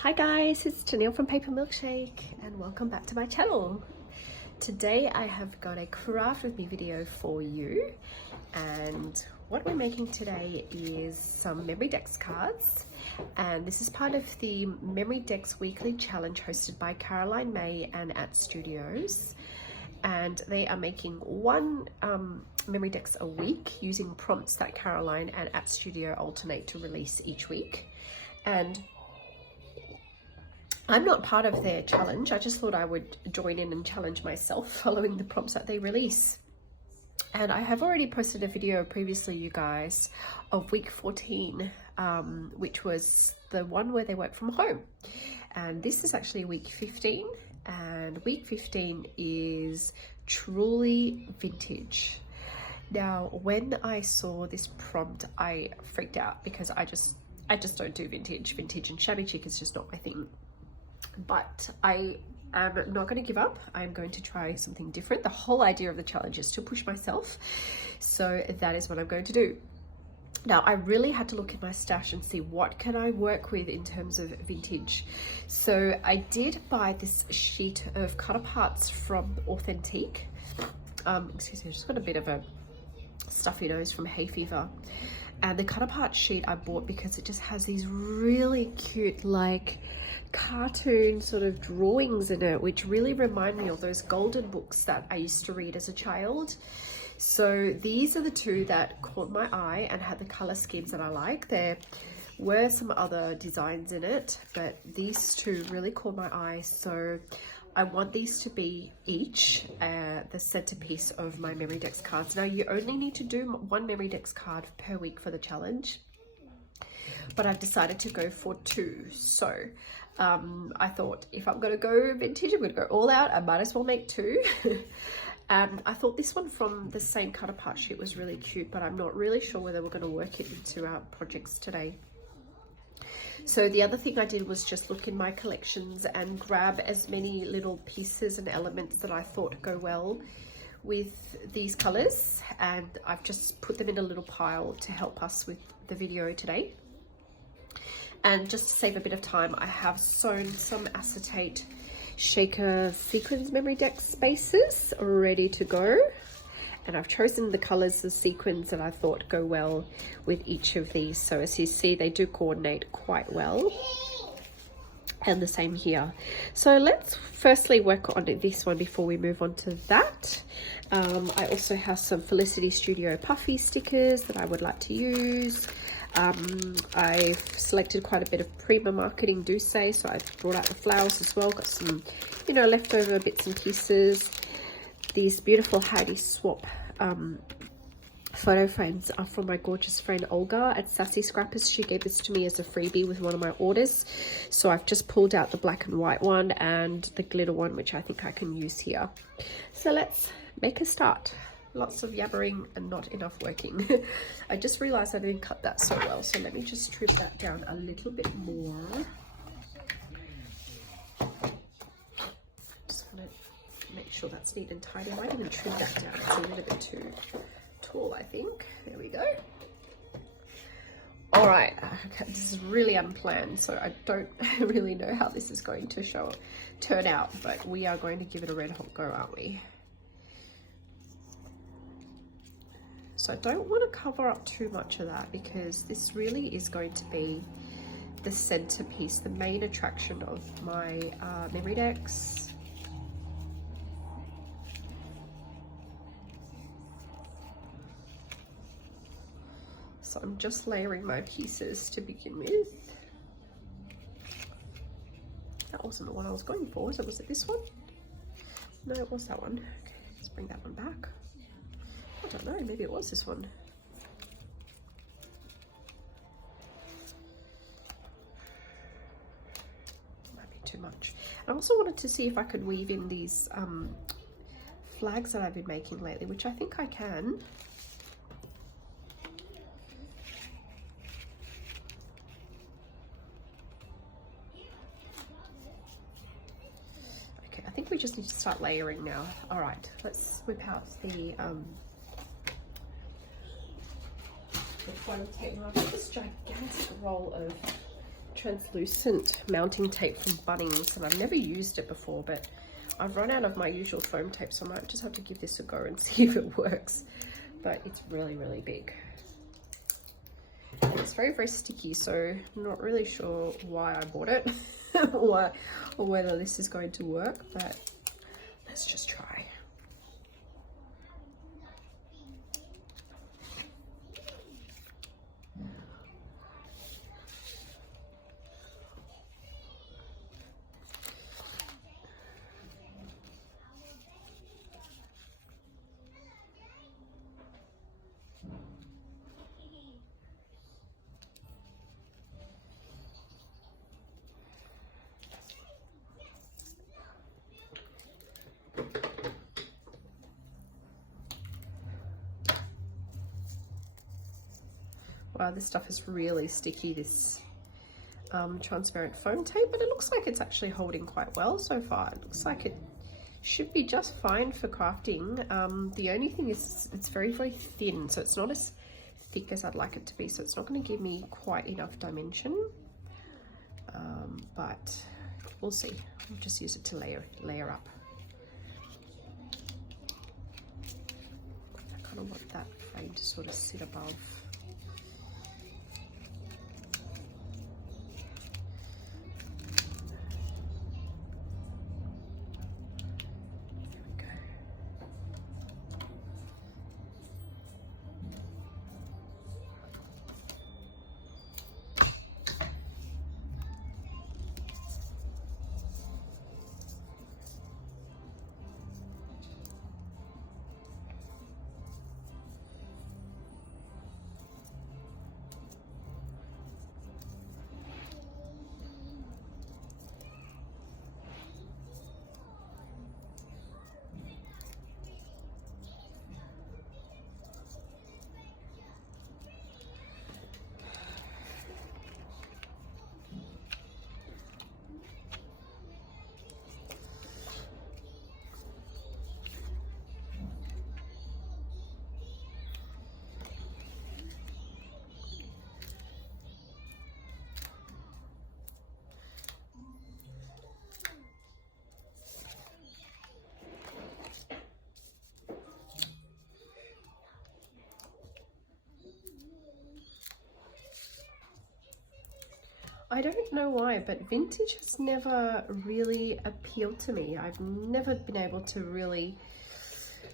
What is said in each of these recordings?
Hi guys, it's Janelle from Paper Milkshake and welcome back to my channel. Today I have got a craft with me video for you, and what we're making today is some Memorydex cards, and this is part of the Memorydex weekly challenge hosted by Caroline May and At Studios, and they are making one Memorydex a week using prompts that Caroline and At Studio alternate to release each week. And I'm not part of their challenge. I just thought I would join in and challenge myself following the prompts that they release. And I have already posted a video previously, you guys, of week 14, which was the one where they work from home. And this is actually week 15, and week 15 is truly vintage. Now, when I saw this prompt, I freaked out because I just don't do vintage. Vintage and shabby chic is just not my thing. But I am not going to give up. I'm going to try something different. The whole idea of the challenge is to push myself. So that is what I'm going to do. Now, I really had to look in my stash and see what can I work with in terms of vintage. So I did buy this sheet of cutaparts from Authentique. Excuse me, I just got a bit of a stuffy nose from hay fever. And the cutapart sheet I bought because it just has these really cute, like, cartoon sort of drawings in it, which really remind me of those golden books that I used to read as a child. So these are the two that caught my eye and had the color schemes that I like. There were some other designs in it, but these two really caught my eye. So I want these to be each the centerpiece of my Memorydex cards. Now, you only need to do one Memorydex card per week for the challenge, but I've decided to go for two. So I thought, if I'm going to go vintage, I'm going to go all out, I might as well make two. And I thought this one from the same cutapart sheet was really cute, but I'm not really sure whether we're going to work it into our projects today. So the other thing I did was just look in my collections and grab as many little pieces and elements that I thought go well with these colors, and I've just put them in a little pile to help us with the video today. And just to save a bit of time, I have sewn some acetate shaker sequins Memorydex spaces ready to go. And I've chosen the colors of sequins that I thought go well with each of these. So as you see, they do coordinate quite well. And the same here. So let's firstly work on this one before we move on to that. I also have some Felicity Studio puffy stickers that I would like to use. I've selected quite a bit of Prima Marketing Douce, so I've brought out the flowers as well. Got some, you know, leftover bits and pieces. These beautiful Heidi Swap photo frames are from my gorgeous friend Olga at Sassy Scrappers. She gave this to me as a freebie with one of my orders. So I've just pulled out the black and white one and the glitter one, which I think I can use here. So let's make a start. Lots of yabbering and not enough working. I just realized I didn't cut that so well, so let me just trim that down a little bit more. Just want to make sure that's neat and tidy. I might even trim that down. It's a little bit too tall, I think. There we go. All right, okay, this is really unplanned, so I don't really know how this is going to turn out, but we are going to give it a red hot go, aren't we? So I don't want to cover up too much of that because this really is going to be the centerpiece, the main attraction of my Memorydex. So I'm just layering my pieces to begin with. That wasn't the one I was going for, so was it this one? No, it was that one. Okay, let's bring that one back. I don't know, maybe it was this one. Might be too much. I also wanted to see if I could weave in these flags that I've been making lately, which I think I can. Okay, I think we just need to start layering now. All right, let's whip out the foam tape. Now I've got this gigantic roll of translucent mounting tape from Bunnings, and I've never used it before, but I've run out of my usual foam tape, so I might just have to give this a go and see if it works. But it's really, really big. And it's very, very sticky, so I'm not really sure why I bought it or whether this is going to work, but let's just try. Wow, this stuff is really sticky, this transparent foam tape, but it looks like it's actually holding quite well so far. It looks like it should be just fine for crafting. The only thing is it's very, very thin, so it's not as thick as I'd like it to be, so it's not going to give me quite enough dimension, but we'll see. I'll just use it to layer up. I kind of want that frame to sort of sit above. I don't know why, but vintage has never really appealed to me. I've never been able to really,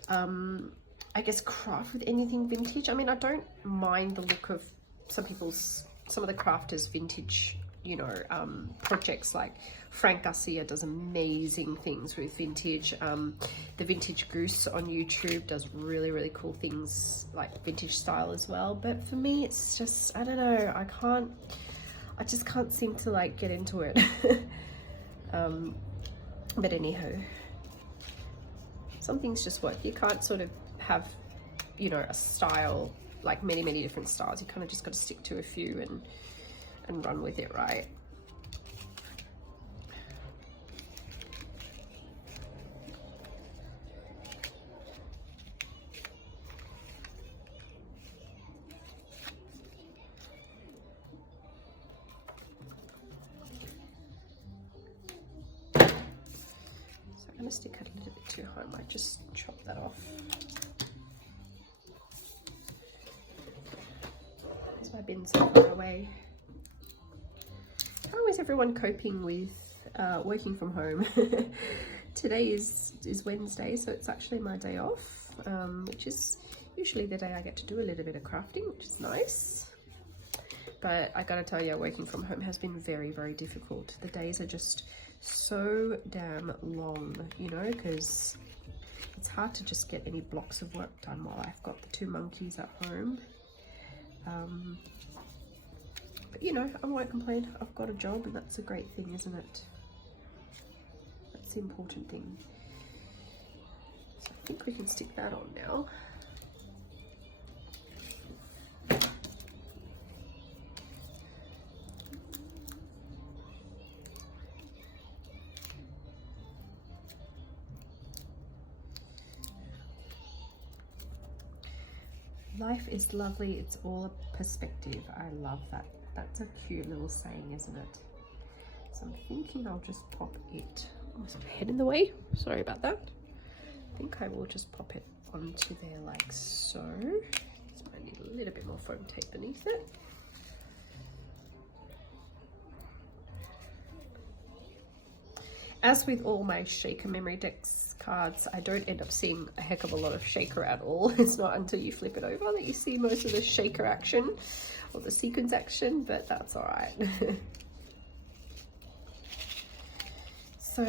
I guess, craft with anything vintage. I mean, I don't mind the look of some of the crafters' vintage, you know, projects. Like Frank Garcia does amazing things with vintage. The Vintage Goose on YouTube does really, really cool things, like vintage style as well. But for me, it's just, I don't know, I just can't seem to like get into it. But anyhow, some things just work. You can't sort of have, you know, a style, like many different styles. You kind of just got to stick to a few and run with it, right? I'm going to stick it a little bit too high. I might just chop that off. So my bin's out of my way. How is everyone coping with working from home? Today is Wednesday, so it's actually my day off, which is usually the day I get to do a little bit of crafting, which is nice. But I gotta tell you, working from home has been very, very difficult. The days are just so damn long, you know, because it's hard to just get any blocks of work done while I've got the two monkeys at home. But you know, I won't complain. I've got a job, and that's a great thing, isn't it? That's the important thing. So I think we can stick that on now. Life is lovely. It's all a perspective. I love that That's a cute little saying, isn't it? So I'm thinking I'll just pop it. Oh, is my head in the way? Sorry about that. I think I will just pop it onto there like so. This might need a little bit more foam tape beneath it. As with all my shaker Memorydex cards, I don't end up seeing a heck of a lot of shaker at all. It's not until you flip it over that you see most of the shaker action or the sequence action, but that's all right. So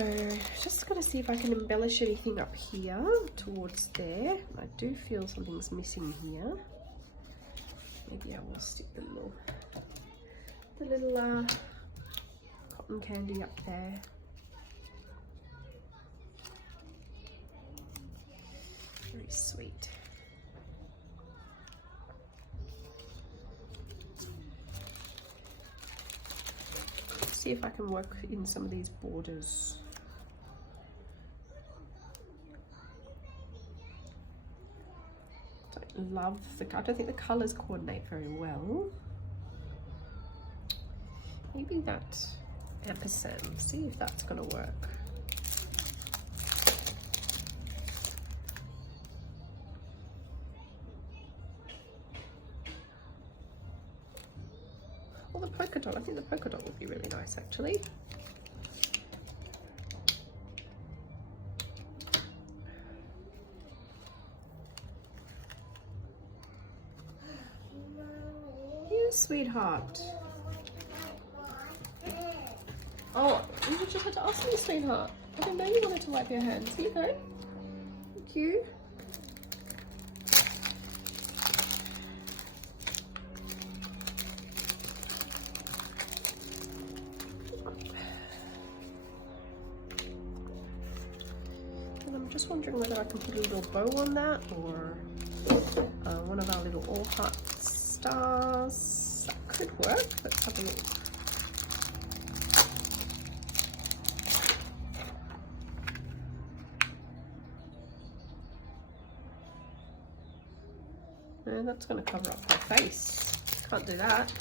just gonna see if I can embellish anything up here towards there. I do feel something's missing here. Maybe I will stick the little cotton candy up there. Very sweet. Let's see if I can work in some of these borders. Don't love the, I don't think the colours coordinate very well. Maybe that ampersand, see if that's going to work. Or the polka dot, I think the polka dot would be really nice actually. Yes, sweetheart. Oh, you just had to ask me, sweetheart. I didn't know you wanted to wipe your hands. Here you go. Thank you. And I'm just wondering whether I can put a little bow on that, or one of our little all heart stars. That could work. Let's have a look. No, that's going to cover up my face. Can't do that.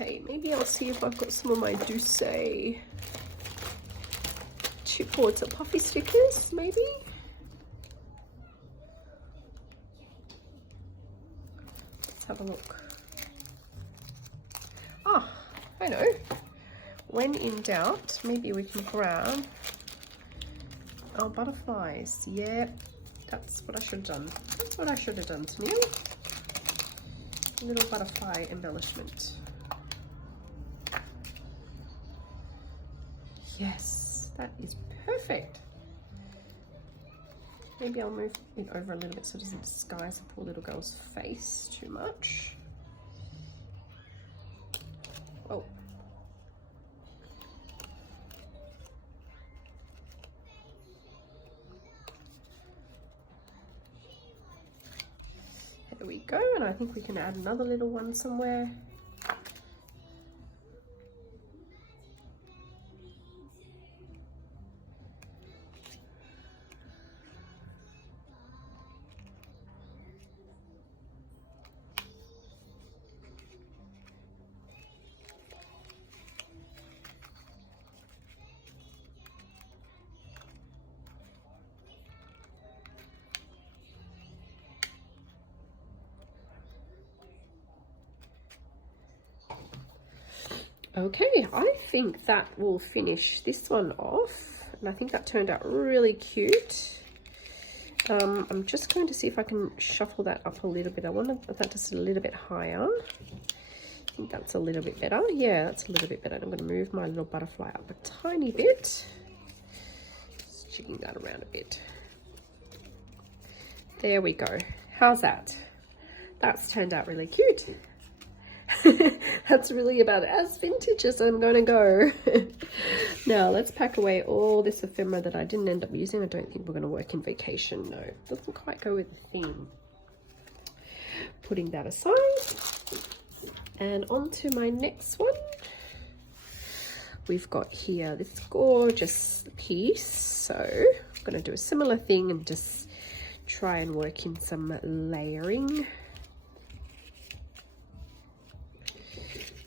Okay, maybe I'll see if I've got some of my Douce chipboards or puffy stickers, maybe? Let's have a look. Ah, I know. When in doubt, maybe we can grab our butterflies. Yeah, that's what I should have done. That's what I should have done, Tamil. A little butterfly embellishment. Yes, that is perfect. Maybe I'll move it over a little bit so it doesn't disguise the poor little girl's face too much. Oh. There we go, and I think we can add another little one somewhere. Okay, I think that will finish this one off, and I think that turned out really cute. I'm just going to see if I can shuffle that up a little bit. I want that just a little bit higher. I think that's a little bit better. Yeah, that's a little bit better. I'm going to move my little butterfly up a tiny bit. Just jigging that around a bit. There we go. How's that? That's turned out really cute. That's really about as vintage as I'm going to go. Now let's pack away all this ephemera that I didn't end up using. I don't think we're going to work in vacation. No, doesn't quite go with the theme. Putting that aside, and on to my next one. We've got here this gorgeous piece. So I'm going to do a similar thing and just try and work in some layering.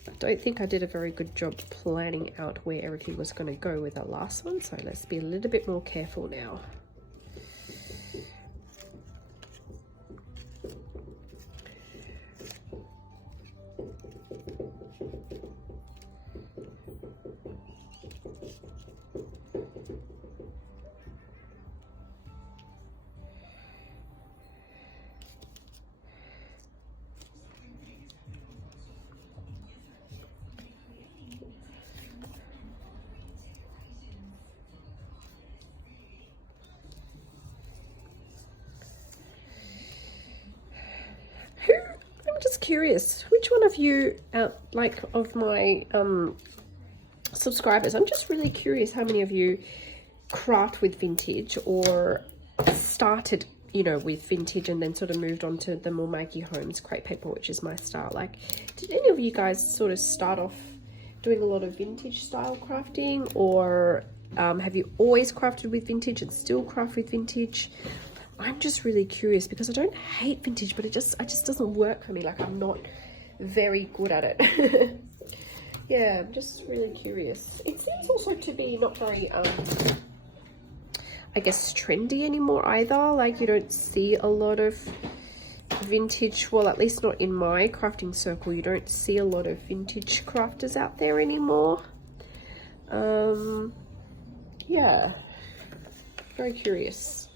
I don't think I did a very good job planning out where everything was going to go with the last one, so let's be a little bit more careful now. Curious, which one of you like of my subscribers, I'm just really curious how many of you craft with vintage or started, you know, with vintage and then sort of moved on to the more Maggie Holmes crepe paper, which is my style. Like, did any of you guys sort of start off doing a lot of vintage style crafting, or have you always crafted with vintage and still craft with vintage? I'm just really curious because I don't hate vintage, but it just doesn't work for me. Like, I'm not very good at it. Yeah, I'm just really curious. It seems also to be not very, I guess, trendy anymore either. Like, you don't see a lot of vintage, well, at least not in my crafting circle. You don't see a lot of vintage crafters out there anymore. Yeah, very curious.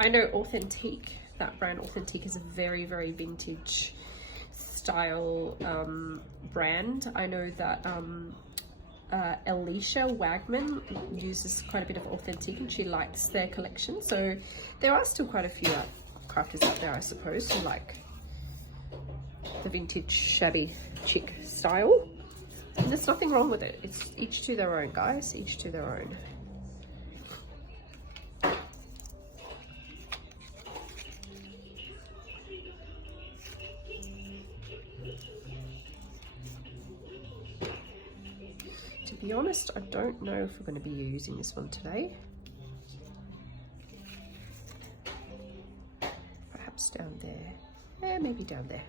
I know Authentique, that brand Authentique, is a very, very vintage style brand. I know that Alicia Wagman uses quite a bit of Authentique and she likes their collection. So there are still quite a few crafters out there, I suppose, who like the vintage shabby chic style. And there's nothing wrong with it. It's each to their own, guys, each to their own. To be honest, I don't know if we're going to be using this one today. Perhaps down there. Yeah, maybe down there.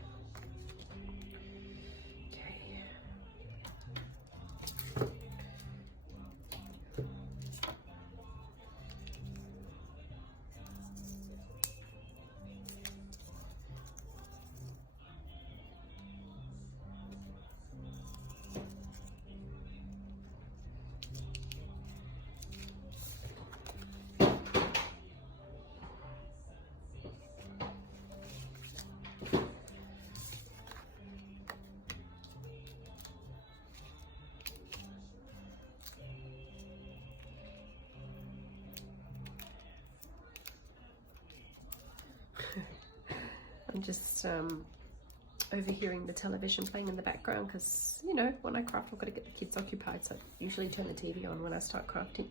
I'm just overhearing the television playing in the background because, you know, when I craft, I've got to get the kids occupied, so I usually turn the TV on when I start crafting.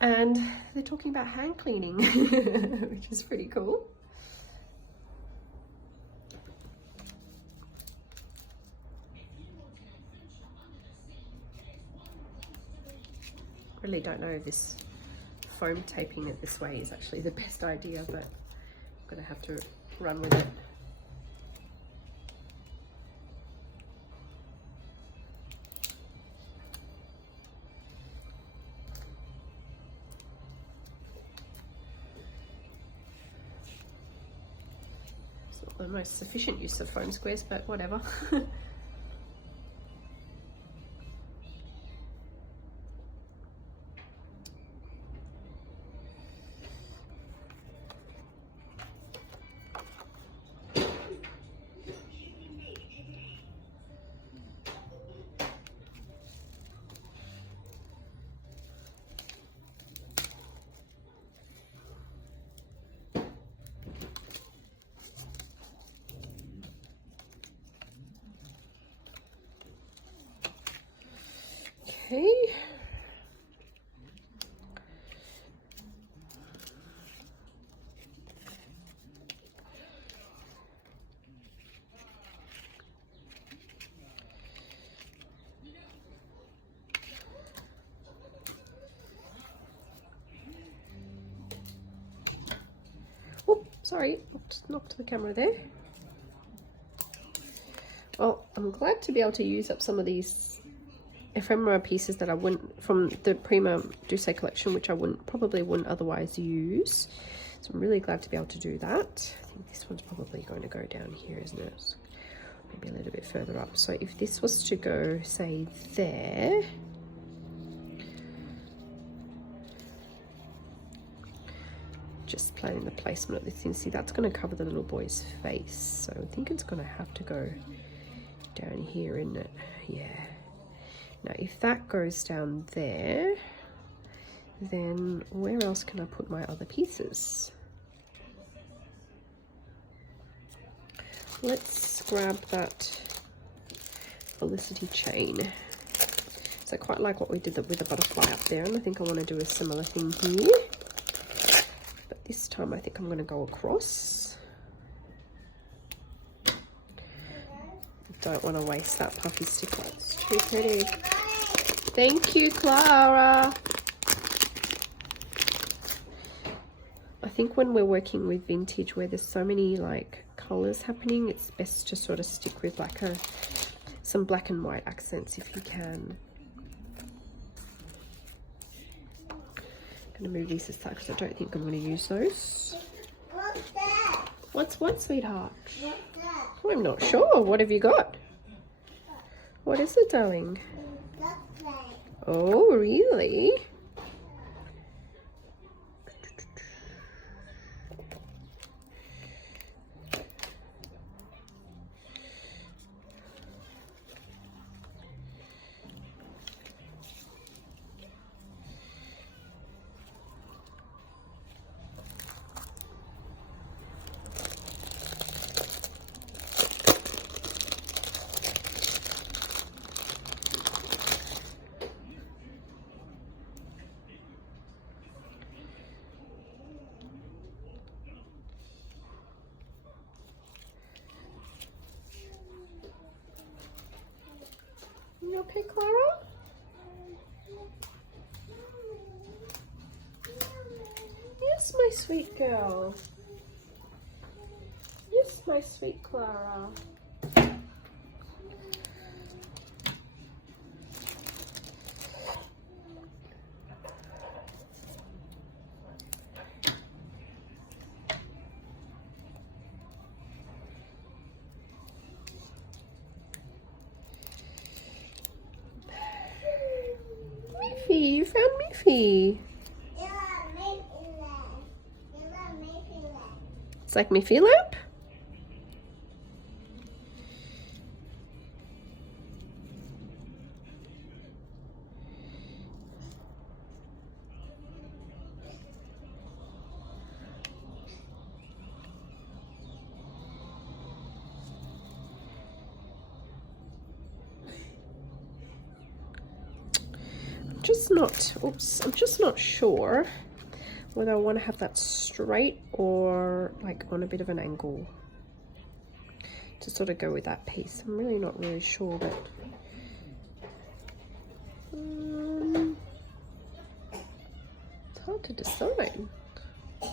And they're talking about hand cleaning, which is pretty cool. Really don't know if this foam taping it this way is actually the best idea, but I'm gonna have to run with it. It's not the most efficient use of foam squares, but whatever. Okay. sorry, knocked the camera there. Well, I'm glad to be able to use up some of these ephemera pieces that I wouldn't, from the Prima Douce collection, which I probably wouldn't otherwise use. So I'm really glad to be able to do that. I think this one's probably going to go down here, isn't it? Maybe a little bit further up. So if this was to go, say, there, just planning the placement of this thing. See, that's going to cover the little boy's face, so I think it's going to have to go down here, isn't it? Yeah. Now if that goes down there, then where else can I put my other pieces? Let's grab that Felicity chain. So I quite like what we did with the butterfly up there, and I think I want to do a similar thing here. But this time I think I'm going to go across. Don't want to waste that puffy sticker. It's too pretty. Thank you, Clara. I think when we're working with vintage, where there's so many like colors happening, it's best to sort of stick with like some black and white accents if you can. I'm going to move these aside because I don't think I'm going to use those. What's that? What's what, sweetheart? What's that? I'm not sure. What have you got? What is it, darling? Oh, really? You okay, Clara? Yes, my sweet girl. Yes, my sweet Clara. You found Miffy. It's like Miffy lamp? I'm just not sure whether I want to have that straight or like on a bit of an angle to sort of go with that piece. I'm really not really sure, but it's hard to decide. I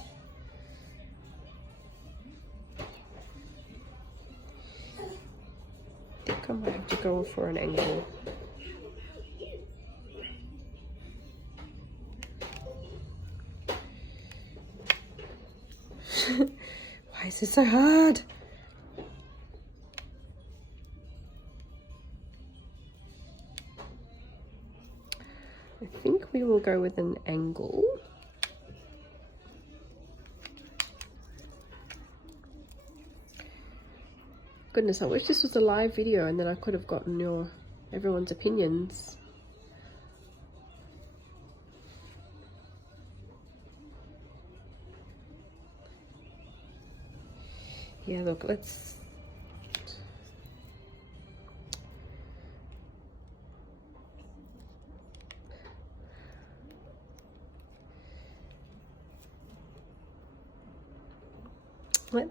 think I might have to go for an angle. Why is this so hard? I think we will go with an angle. Goodness, I wish this was a live video and then I could have gotten everyone's opinions. Yeah, look, let's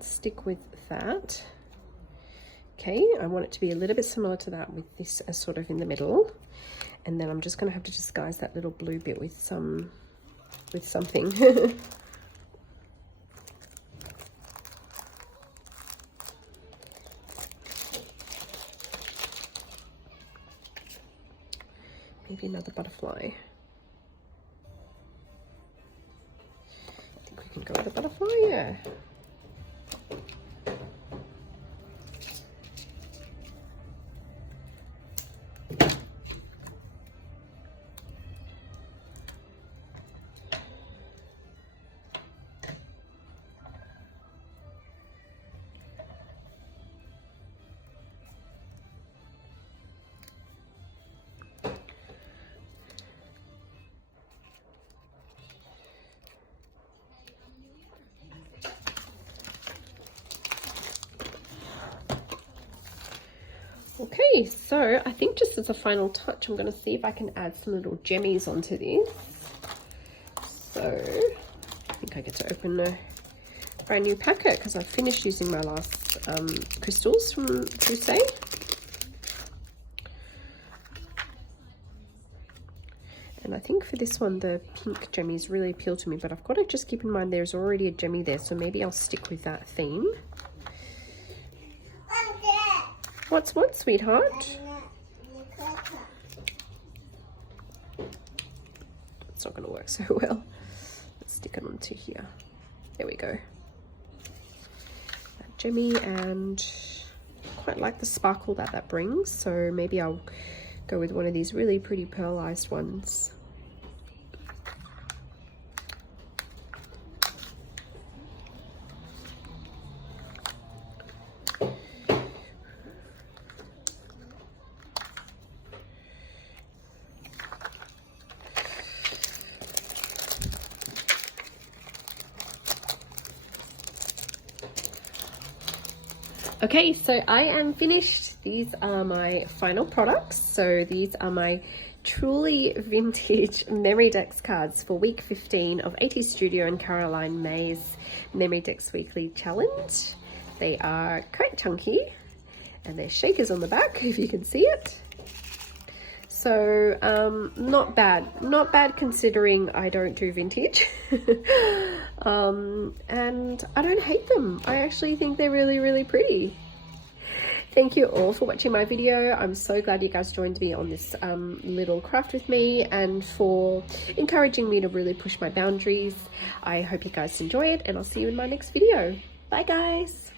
stick with that. Okay, I want it to be a little bit similar to that with this as sort of in the middle, and then I'm just going to have to disguise that little blue bit with something. maybe another butterfly. I think we can go with a butterfly, yeah. Okay, so I think just as a final touch, I'm going to see if I can add some little gemmies onto this. So I think I get to open a brand new packet because I've finished using my last crystals from Crusade. And I think for this one, the pink gemmies really appeal to me, but I've got to just keep in mind there's already a gemmy there, so maybe I'll stick with that theme. What's what, sweetheart? It's not going to work so well. Let's stick it onto here. There we go. That gemmy, and quite like the sparkle that brings, so maybe I'll go with one of these really pretty pearlized ones. Okay, so I am finished. These are my final products. So these are my truly vintage Memorydex cards for week 15 of 80 Studio and Caroline May's Memorydex Weekly Challenge. They are quite chunky and they're shakers on the back, if you can see it. So not bad considering I don't do vintage. And I don't hate them. I actually think they're really pretty. Thank you all for watching my video. I'm so glad you guys joined me on this little craft with me, and for encouraging me to really push my boundaries. I hope you guys enjoy it, and I'll see you in my next video. Bye guys.